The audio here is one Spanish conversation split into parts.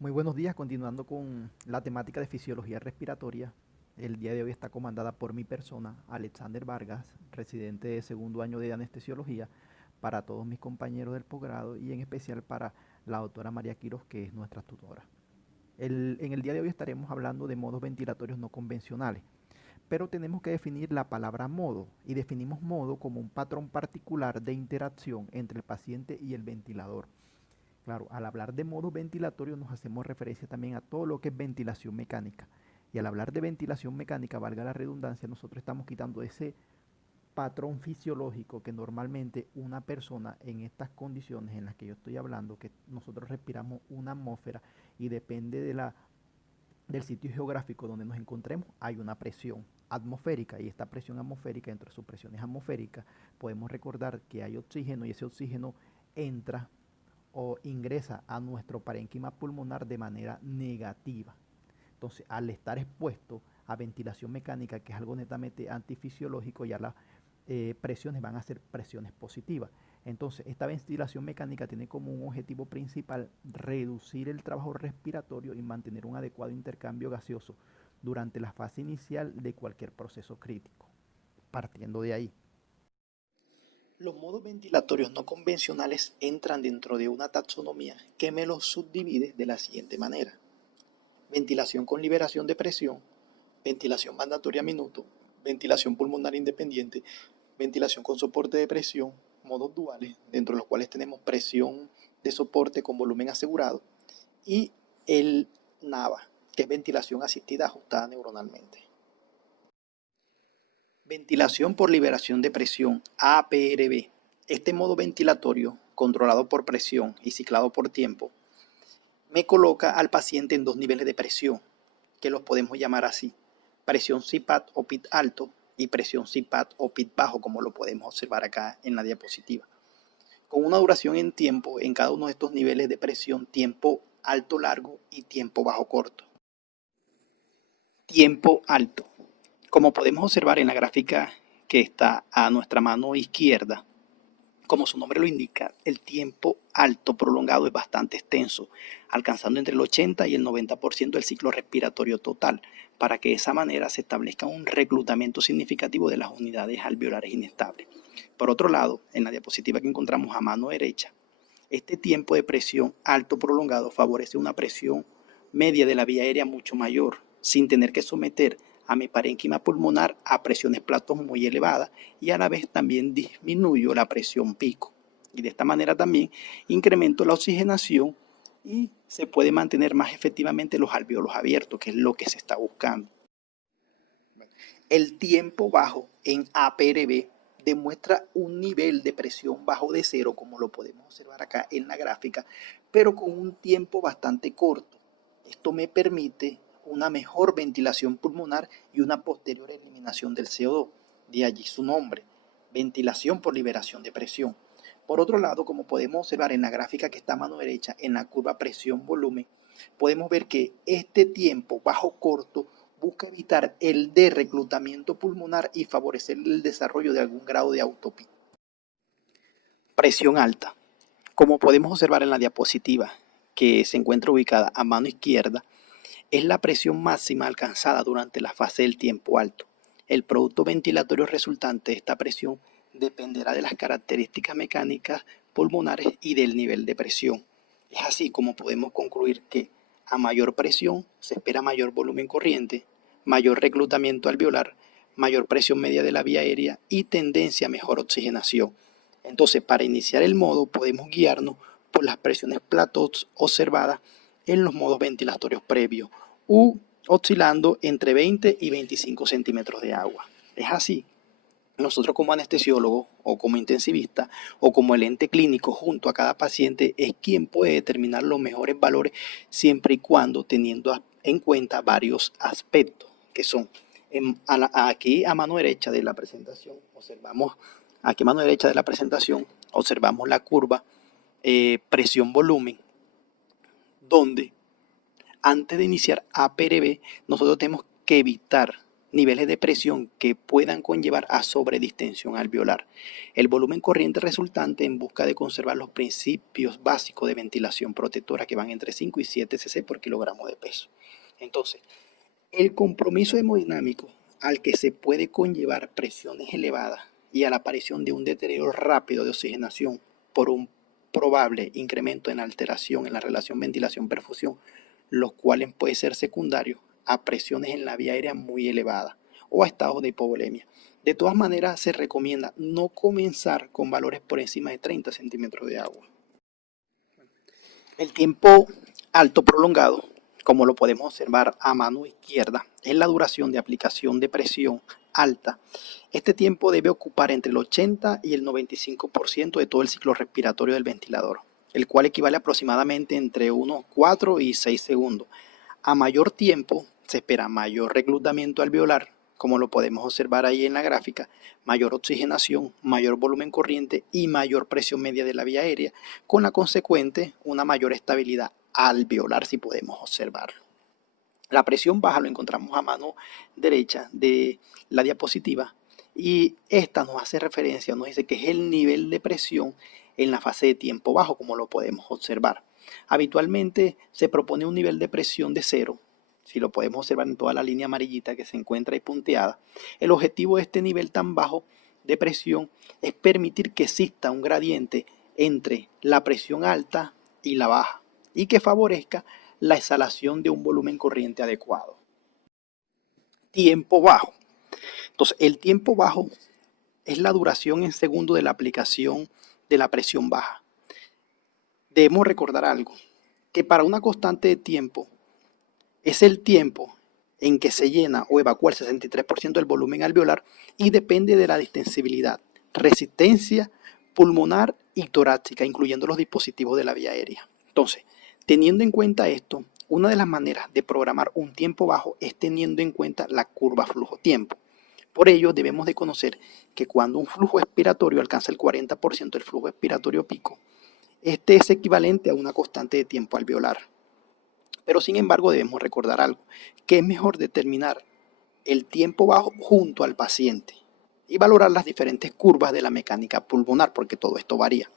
Muy buenos días, continuando con la temática de fisiología respiratoria. El día de hoy está comandada por mi persona, Alexander Vargas, residente de segundo año de anestesiología, para todos mis compañeros del posgrado y en especial para la doctora María Quiros, que es nuestra tutora. En el día de hoy estaremos hablando de modos ventilatorios no convencionales, pero tenemos que definir la palabra modo y definimos modo como un patrón particular de interacción entre el paciente y el ventilador. Claro, al hablar de modo ventilatorio nos hacemos referencia también a todo lo que es ventilación mecánica. Y al hablar de ventilación mecánica, valga la redundancia, nosotros estamos quitando ese patrón fisiológico que normalmente una persona en estas condiciones en las que yo estoy hablando, que nosotros respiramos una atmósfera y depende del sitio geográfico donde nos encontremos, hay una presión atmosférica y esta presión atmosférica, entre sus presiones atmosféricas, podemos recordar que hay oxígeno y ese oxígeno entra o ingresa a nuestro parénquima pulmonar de manera negativa. Entonces, al estar expuesto a ventilación mecánica, que es algo netamente antifisiológico, ya las presiones van a ser presiones positivas. Entonces, esta ventilación mecánica tiene como un objetivo principal reducir el trabajo respiratorio y mantener un adecuado intercambio gaseoso durante la fase inicial de cualquier proceso crítico. Partiendo de ahí, Los modos ventilatorios no convencionales entran dentro de una taxonomía que me los subdivide de la siguiente manera. Ventilación con liberación de presión, ventilación mandatoria a minuto, ventilación pulmonar independiente, ventilación con soporte de presión, modos duales, dentro de los cuales tenemos presión de soporte con volumen asegurado, y el NAVA, que es ventilación asistida ajustada neuronalmente. Ventilación por liberación de presión, APRB. Este modo ventilatorio, controlado por presión y ciclado por tiempo, me coloca al paciente en dos niveles de presión, que los podemos llamar así: presión CPAP o PIT alto y presión CPAP o PIT bajo, como lo podemos observar acá en la diapositiva, con una duración en tiempo en cada uno de estos niveles de presión: tiempo alto largo y tiempo bajo corto. Tiempo alto. Como podemos observar en la gráfica que está a nuestra mano izquierda, como su nombre lo indica, el tiempo alto prolongado es bastante extenso, alcanzando entre el 80 y el 90% del ciclo respiratorio total, para que de esa manera se establezca un reclutamiento significativo de las unidades alveolares inestables. Por otro lado, en la diapositiva que encontramos a mano derecha, este tiempo de presión alto prolongado favorece una presión media de la vía aérea mucho mayor, sin tener que someter a mi parénquima pulmonar a presiones platos muy elevadas, y a la vez también disminuyo la presión pico. Y de esta manera también incremento la oxigenación y se puede mantener más efectivamente los alvéolos abiertos, que es lo que se está buscando. El tiempo bajo en APRB demuestra un nivel de presión bajo de cero, como lo podemos observar acá en la gráfica, pero con un tiempo bastante corto. Esto me permite una mejor ventilación pulmonar y una posterior eliminación del CO2. De allí su nombre, ventilación por liberación de presión. Por otro lado, como podemos observar en la gráfica que está a mano derecha, en la curva presión-volumen, podemos ver que este tiempo bajo corto busca evitar el reclutamiento pulmonar y favorecer el desarrollo de algún grado de autopía. Presión alta. Como podemos observar en la diapositiva, que se encuentra ubicada a mano izquierda, es la presión máxima alcanzada durante la fase del tiempo alto. El producto ventilatorio resultante de esta presión dependerá de las características mecánicas pulmonares y del nivel de presión. Es así como podemos concluir que a mayor presión se espera mayor volumen corriente, mayor reclutamiento alveolar, mayor presión media de la vía aérea y tendencia a mejor oxigenación. Entonces, para iniciar el modo podemos guiarnos por las presiones platos observadas en los modos ventilatorios previos, u oscilando entre 20 y 25 centímetros de agua. Es así. Nosotros como anestesiólogos o como intensivista o como el ente clínico junto a cada paciente es quien puede determinar los mejores valores, siempre y cuando teniendo en cuenta varios aspectos que son aquí a mano derecha de la presentación. Observamos la curva presión-volumen, donde antes de iniciar APRB nosotros tenemos que evitar niveles de presión que puedan conllevar a sobredistensión alveolar. El volumen corriente resultante en busca de conservar los principios básicos de ventilación protectora que van entre 5 y 7 cc por kilogramo de peso. Entonces, el compromiso hemodinámico al que se puede conllevar presiones elevadas y a la aparición de un deterioro rápido de oxigenación por un probable incremento en alteración en la relación ventilación-perfusión, los cuales pueden ser secundarios a presiones en la vía aérea muy elevadas o a estados de hipovolemia. De todas maneras, se recomienda no comenzar con valores por encima de 30 centímetros de agua. El tiempo alto prolongado, como lo podemos observar a mano izquierda, es la duración de aplicación de presión alta. Este tiempo debe ocupar entre el 80 y el 95% de todo el ciclo respiratorio del ventilador, el cual equivale aproximadamente entre unos 4 y 6 segundos. A mayor tiempo se espera mayor reclutamiento alveolar, como lo podemos observar ahí en la gráfica, mayor oxigenación, mayor volumen corriente y mayor presión media de la vía aérea, con la consecuente una mayor estabilidad alveolar si podemos observarlo. La presión baja lo encontramos a mano derecha de la diapositiva y esta nos hace referencia, nos dice que es el nivel de presión en la fase de tiempo bajo, como lo podemos observar. Habitualmente se propone un nivel de presión de 0, si lo podemos observar en toda la línea amarillita que se encuentra ahí punteada. El objetivo de este nivel tan bajo de presión es permitir que exista un gradiente entre la presión alta y la baja y que favorezca la exhalación de un volumen corriente adecuado. Tiempo bajo. Entonces, el tiempo bajo es la duración en segundo de la aplicación de la presión baja. Debemos recordar algo, que para una constante de tiempo es el tiempo en que se llena o evacúa el 63% del volumen alveolar y depende de la distensibilidad, resistencia pulmonar y torácica, incluyendo los dispositivos de la vía aérea. Entonces, teniendo en cuenta esto, una de las maneras de programar un tiempo bajo es teniendo en cuenta la curva flujo-tiempo. Por ello, debemos de conocer que cuando un flujo expiratorio alcanza el 40% del flujo expiratorio pico, este es equivalente a una constante de tiempo alveolar. Pero sin embargo debemos recordar algo, que es mejor determinar el tiempo bajo junto al paciente y valorar las diferentes curvas de la mecánica pulmonar, porque todo esto varía.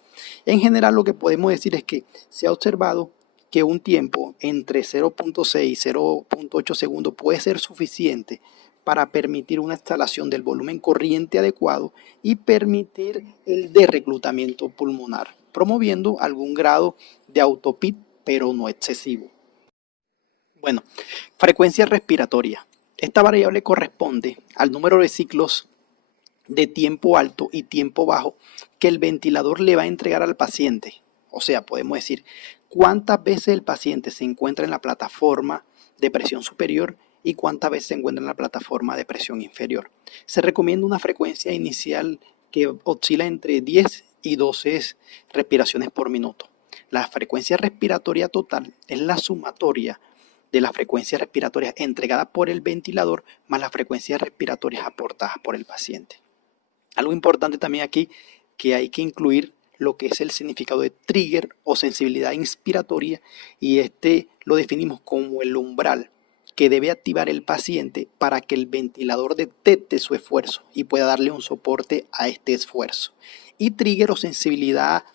En general lo que podemos decir es que se ha observado que un tiempo entre 0.6 y 0.8 segundos puede ser suficiente para permitir una instalación del volumen corriente adecuado y permitir el desreclutamiento pulmonar, promoviendo algún grado de autopit, pero no excesivo. Bueno, frecuencia respiratoria. Esta variable corresponde al número de ciclos de tiempo alto y tiempo bajo que el ventilador le va a entregar al paciente. O sea, podemos decir cuántas veces el paciente se encuentra en la plataforma de presión superior y cuántas veces se encuentra en la plataforma de presión inferior. Se recomienda una frecuencia inicial que oscila entre 10 y 12 respiraciones por minuto. La frecuencia respiratoria total es la sumatoria de las frecuencias respiratorias entregadas por el ventilador más las frecuencias respiratorias aportadas por el paciente. Algo importante también aquí que hay que incluir lo que es el significado de trigger o sensibilidad inspiratoria y este lo definimos como el umbral que debe activar el paciente para que el ventilador detecte su esfuerzo y pueda darle un soporte a este esfuerzo. Y trigger o sensibilidad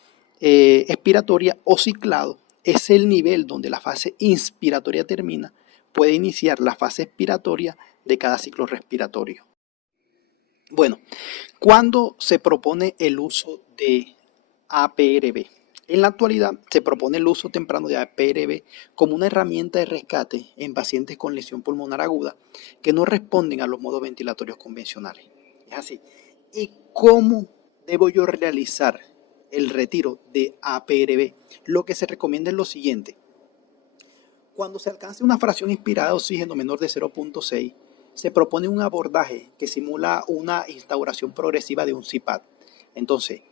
expiratoria o ciclado es el nivel donde la fase inspiratoria termina, puede iniciar la fase expiratoria de cada ciclo respiratorio. Bueno, ¿cuándo se propone el uso de APRB? En la actualidad se propone el uso temprano de APRB como una herramienta de rescate en pacientes con lesión pulmonar aguda que no responden a los modos ventilatorios convencionales. Es así. ¿Y cómo debo yo realizar el retiro de APRB? Lo que se recomienda es lo siguiente. Cuando se alcance una fracción inspirada de oxígeno menor de 0.6, se propone un abordaje que simula una instauración progresiva de un CPAP. Entonces,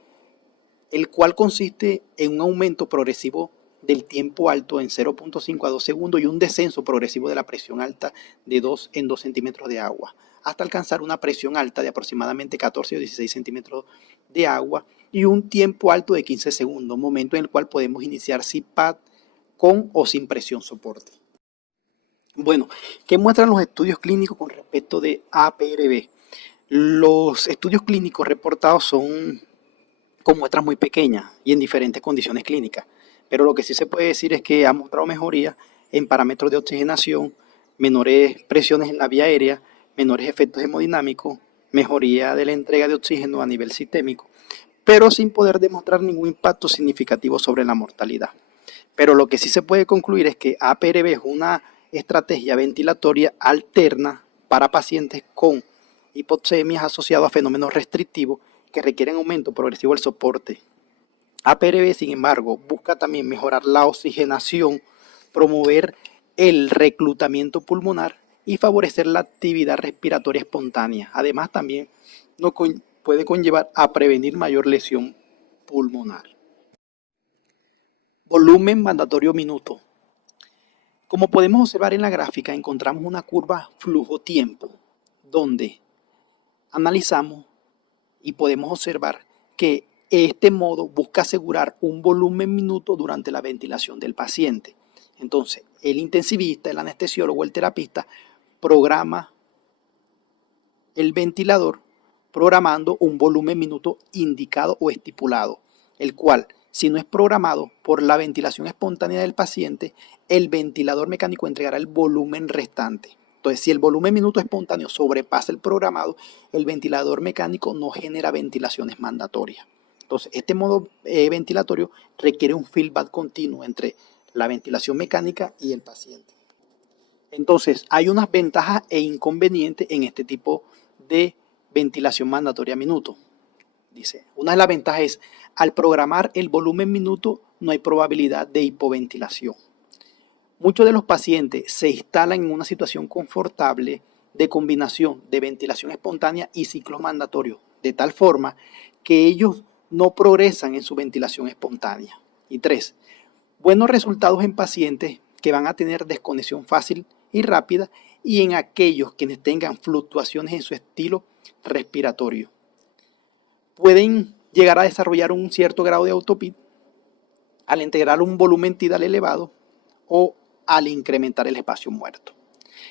el cual consiste en un aumento progresivo del tiempo alto en 0.5 a 2 segundos y un descenso progresivo de la presión alta de 2 en 2 centímetros de agua, hasta alcanzar una presión alta de aproximadamente 14 o 16 centímetros de agua y un tiempo alto de 15 segundos, momento en el cual podemos iniciar CPAP con o sin presión soporte. Bueno, ¿qué muestran los estudios clínicos con respecto de APRB? Los estudios clínicos reportados son con muestras muy pequeñas y en diferentes condiciones clínicas, pero lo que sí se puede decir es que ha mostrado mejoría en parámetros de oxigenación, menores presiones en la vía aérea, menores efectos hemodinámicos, mejoría de la entrega de oxígeno a nivel sistémico, pero sin poder demostrar ningún impacto significativo sobre la mortalidad. Pero lo que sí se puede concluir es que APRB es una estrategia ventilatoria alterna para pacientes con hipoxemias asociadas a fenómenos restrictivos que requieren aumento progresivo del soporte. APRB, sin embargo, busca también mejorar la oxigenación, promover el reclutamiento pulmonar y favorecer la actividad respiratoria espontánea. Además, también puede conllevar a prevenir mayor lesión pulmonar. Volumen mandatorio minuto. Como podemos observar en la gráfica, encontramos una curva flujo-tiempo, donde analizamos y podemos observar que este modo busca asegurar un volumen minuto durante la ventilación del paciente. Entonces, el intensivista, el anestesiólogo, el terapista programa el ventilador programando un volumen minuto indicado o estipulado, el cual, si no es programado por la ventilación espontánea del paciente, el ventilador mecánico entregará el volumen restante. Entonces, si el volumen minuto espontáneo sobrepasa el programado, el ventilador mecánico no genera ventilaciones mandatorias. Entonces, este modo ventilatorio requiere un feedback continuo entre la ventilación mecánica y el paciente. Entonces, hay unas ventajas e inconvenientes en este tipo de ventilación mandatoria a minuto. Dice, una de las ventajas es, al programar el volumen minuto, no hay probabilidad de hipoventilación. Muchos de los pacientes se instalan en una situación confortable de combinación de ventilación espontánea y ciclos mandatorios, de tal forma que ellos no progresan en su ventilación espontánea. Y 3, buenos resultados en pacientes que van a tener desconexión fácil y rápida y en aquellos quienes tengan fluctuaciones en su estilo respiratorio. Pueden llegar a desarrollar un cierto grado de autopit al integrar un volumen tidal elevado o al incrementar el espacio muerto.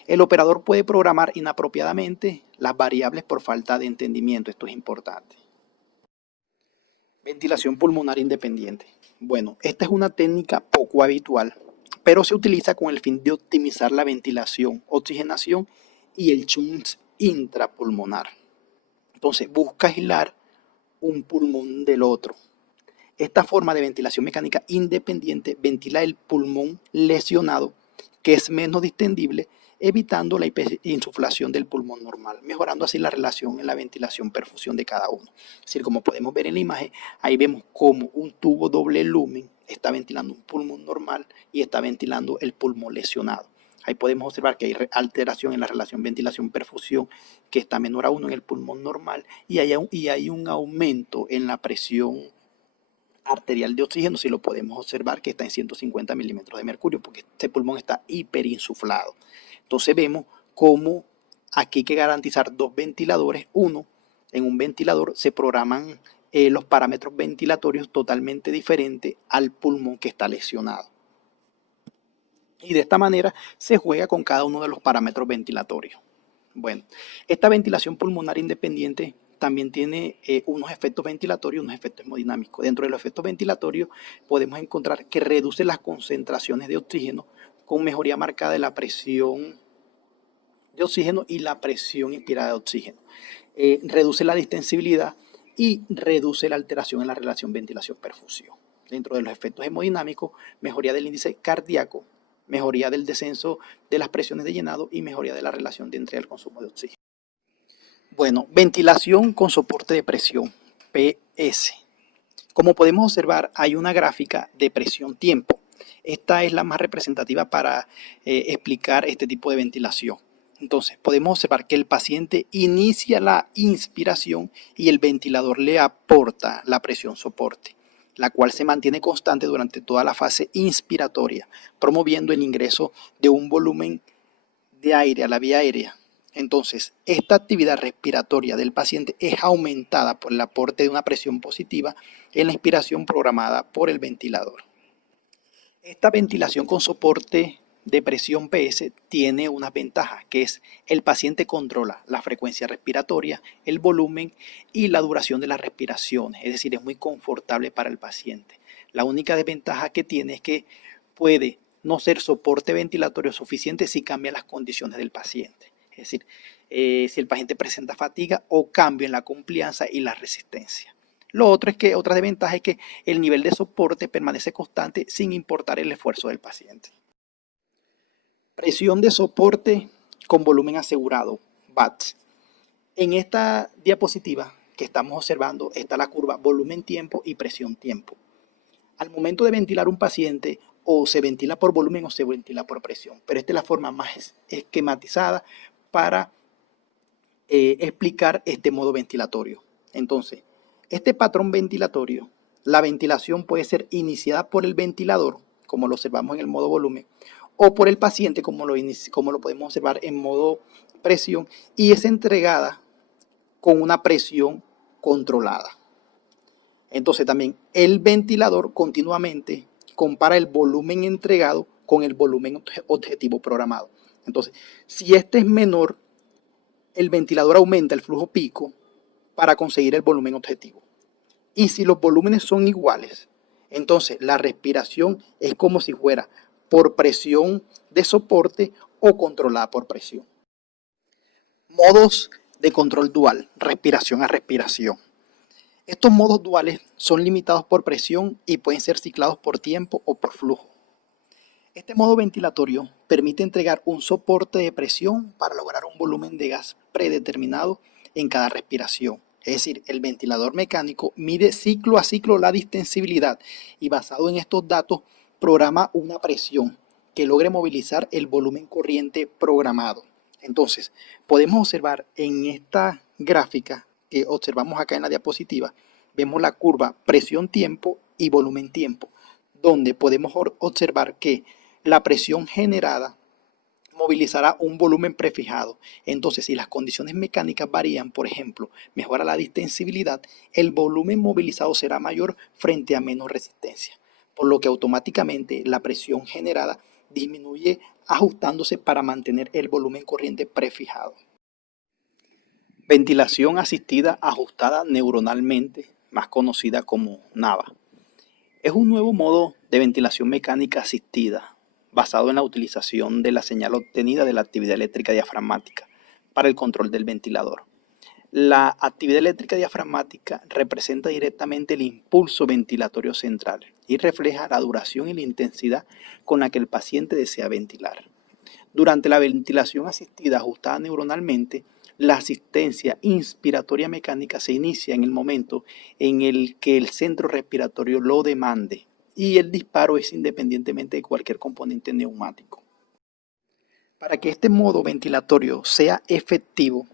El operador puede programar inapropiadamente las variables por falta de entendimiento. Esto es importante. Ventilación pulmonar independiente. Bueno, esta es una técnica poco habitual, pero se utiliza con el fin de optimizar la ventilación, oxigenación y el shunt intrapulmonar. Entonces, busca aislar un pulmón del otro. Esta forma de ventilación mecánica independiente ventila el pulmón lesionado, que es menos distendible, evitando la insuflación del pulmón normal, mejorando así la relación en la ventilación-perfusión de cada uno. Es decir, como podemos ver en la imagen, ahí vemos cómo un tubo doble lumen está ventilando un pulmón normal y está ventilando el pulmón lesionado. Ahí podemos observar que hay alteración en la relación ventilación-perfusión, que está menor a 1 en el pulmón normal, y hay un aumento en la presión arterial de oxígeno, si lo podemos observar, que está en 150 milímetros de mercurio, porque este pulmón está hiperinsuflado. Entonces vemos cómo aquí hay que garantizar dos ventiladores. Uno, en un ventilador se programan los parámetros ventilatorios totalmente diferentes al pulmón que está lesionado. Y de esta manera se juega con cada uno de los parámetros ventilatorios. Bueno, esta ventilación pulmonar independiente también tiene unos efectos ventilatorios, unos efectos hemodinámicos. Dentro de los efectos ventilatorios podemos encontrar que reduce las concentraciones de oxígeno con mejoría marcada de la presión de oxígeno y la presión inspirada de oxígeno. Reduce la distensibilidad y reduce la alteración en la relación ventilación-perfusión. Dentro de los efectos hemodinámicos, mejoría del índice cardíaco, mejoría del descenso de las presiones de llenado y mejoría de la relación de entrega al consumo de oxígeno. Bueno, ventilación con soporte de presión, PS. Como podemos observar, hay una gráfica de presión-tiempo. Esta es la más representativa para explicar este tipo de ventilación. Entonces, podemos observar que el paciente inicia la inspiración y el ventilador le aporta la presión soporte, la cual se mantiene constante durante toda la fase inspiratoria, promoviendo el ingreso de un volumen de aire a la vía aérea. Entonces, esta actividad respiratoria del paciente es aumentada por el aporte de una presión positiva en la inspiración programada por el ventilador. Esta ventilación con soporte de presión PS tiene unas ventajas, que es el paciente controla la frecuencia respiratoria, el volumen y la duración de las respiraciones, es decir, es muy confortable para el paciente. La única desventaja que tiene es que puede no ser soporte ventilatorio suficiente si cambia las condiciones del paciente, es decir, si el paciente presenta fatiga o cambio en la complianza y la resistencia. Lo otro es que otra desventaja es que el nivel de soporte permanece constante sin importar el esfuerzo del paciente. Presión de soporte con volumen asegurado, VATS. En esta diapositiva que estamos observando está la curva volumen-tiempo y presión-tiempo. Al momento de ventilar un paciente, o se ventila por volumen o se ventila por presión, pero esta es la forma más esquematizada para explicar este modo ventilatorio. Entonces, este patrón ventilatorio, la ventilación puede ser iniciada por el ventilador, como lo observamos en el modo volumen, o por el paciente, como lo podemos observar en modo presión, y es entregada con una presión controlada. Entonces también el ventilador continuamente compara el volumen entregado con el volumen objetivo programado. Entonces, si este es menor, el ventilador aumenta el flujo pico para conseguir el volumen objetivo. Y si los volúmenes son iguales, entonces la respiración es como si fuera por presión de soporte o controlada por presión. Modos de control dual, respiración a respiración. Estos modos duales son limitados por presión y pueden ser ciclados por tiempo o por flujo. Este modo ventilatorio permite entregar un soporte de presión para lograr un volumen de gas predeterminado en cada respiración. Es decir, el ventilador mecánico mide ciclo a ciclo la distensibilidad y basado en estos datos programa una presión que logre movilizar el volumen corriente programado. Entonces, podemos observar en esta gráfica que observamos acá en la diapositiva, vemos la curva presión-tiempo y volumen-tiempo, donde podemos observar que la presión generada movilizará un volumen prefijado. Entonces, si las condiciones mecánicas varían, por ejemplo, mejora la distensibilidad, el volumen movilizado será mayor frente a menos resistencia, por lo que automáticamente la presión generada disminuye ajustándose para mantener el volumen corriente prefijado. Ventilación asistida ajustada neuronalmente, más conocida como NAVA. Es un nuevo modo de ventilación mecánica asistida, basado en la utilización de la señal obtenida de la actividad eléctrica diafragmática para el control del ventilador. La actividad eléctrica diafragmática representa directamente el impulso ventilatorio central y refleja la duración y la intensidad con la que el paciente desea ventilar. Durante la ventilación asistida ajustada neuronalmente, la asistencia inspiratoria mecánica se inicia en el momento en el que el centro respiratorio lo demande y el disparo es independientemente de cualquier componente neumático. Para que este modo ventilatorio sea efectivo,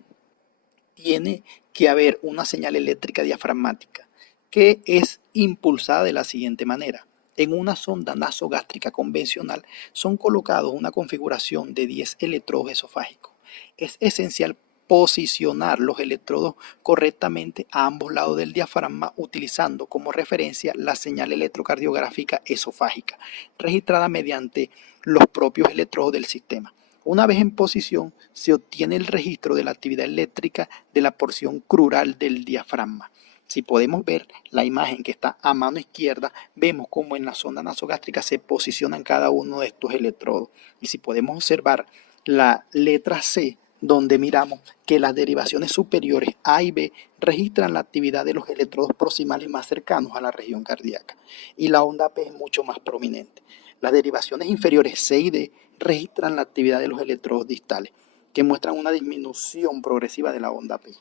tiene que haber una señal eléctrica diafragmática que es impulsada de la siguiente manera. En una sonda nasogástrica convencional son colocados una configuración de 10 electrodos esofágicos. Es esencial posicionar los electrodos correctamente a ambos lados del diafragma utilizando como referencia la señal electrocardiográfica esofágica, registrada mediante los propios electrodos del sistema. Una vez en posición, se obtiene el registro de la actividad eléctrica de la porción crural del diafragma. Si podemos ver la imagen que está a mano izquierda, vemos cómo en la sonda nasogástrica se posicionan cada uno de estos electrodos. Y si podemos observar la letra C, donde miramos que las derivaciones superiores A y B registran la actividad de los electrodos proximales más cercanos a la región cardíaca. Y la onda P es mucho más prominente. Las derivaciones inferiores C y D registran la actividad de los electrodos distales, que muestran una disminución progresiva de la onda P.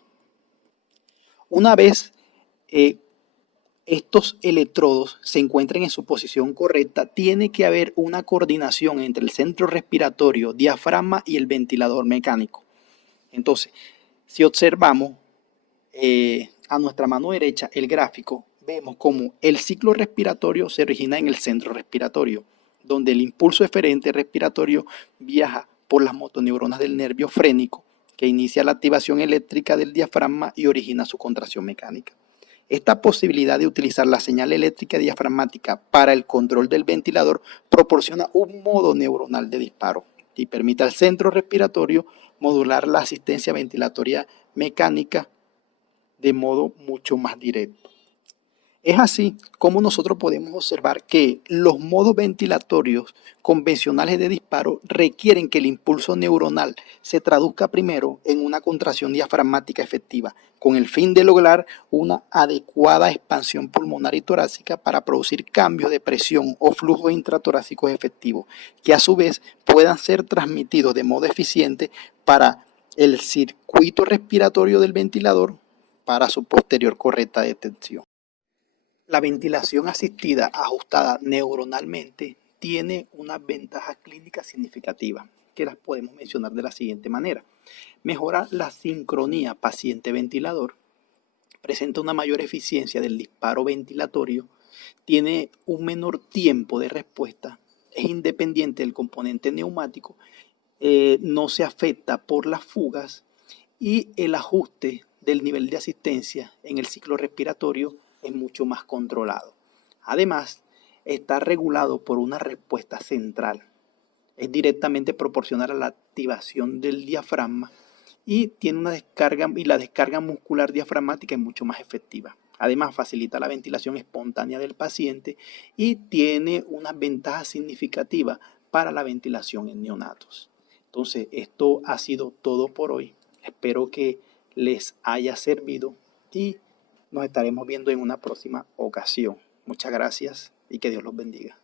Una vez estos electrodos se encuentren en su posición correcta, tiene que haber una coordinación entre el centro respiratorio, diafragma y el ventilador mecánico. Entonces, si observamos a nuestra mano derecha el gráfico, vemos como el ciclo respiratorio se origina en el centro respiratorio, donde el impulso eferente respiratorio viaja por las motoneuronas del nervio frénico, que inicia la activación eléctrica del diafragma y origina su contracción mecánica. Esta posibilidad de utilizar la señal eléctrica diafragmática para el control del ventilador proporciona un modo neuronal de disparo y permite al centro respiratorio modular la asistencia ventilatoria mecánica de modo mucho más directo. Es así como nosotros podemos observar que los modos ventilatorios convencionales de disparo requieren que el impulso neuronal se traduzca primero en una contracción diafragmática efectiva, con el fin de lograr una adecuada expansión pulmonar y torácica para producir cambios de presión o flujos intratorácicos efectivos, que a su vez puedan ser transmitidos de modo eficiente para el circuito respiratorio del ventilador para su posterior correcta detección. La ventilación asistida ajustada neuronalmente tiene unas ventajas clínicas significativas que las podemos mencionar de la siguiente manera. Mejora la sincronía paciente-ventilador, presenta una mayor eficiencia del disparo ventilatorio, tiene un menor tiempo de respuesta, es independiente del componente neumático, no se afecta por las fugas y el ajuste del nivel de asistencia en el ciclo respiratorio es mucho más controlado. Además, está regulado por una respuesta central. Es directamente proporcional a la activación del diafragma y tiene una descarga, y la descarga muscular diafragmática es mucho más efectiva. Además, facilita la ventilación espontánea del paciente y tiene unas ventajas significativas para la ventilación en neonatos. Entonces, esto ha sido todo por hoy. Espero que les haya servido y nos estaremos viendo en una próxima ocasión. Muchas gracias y que Dios los bendiga.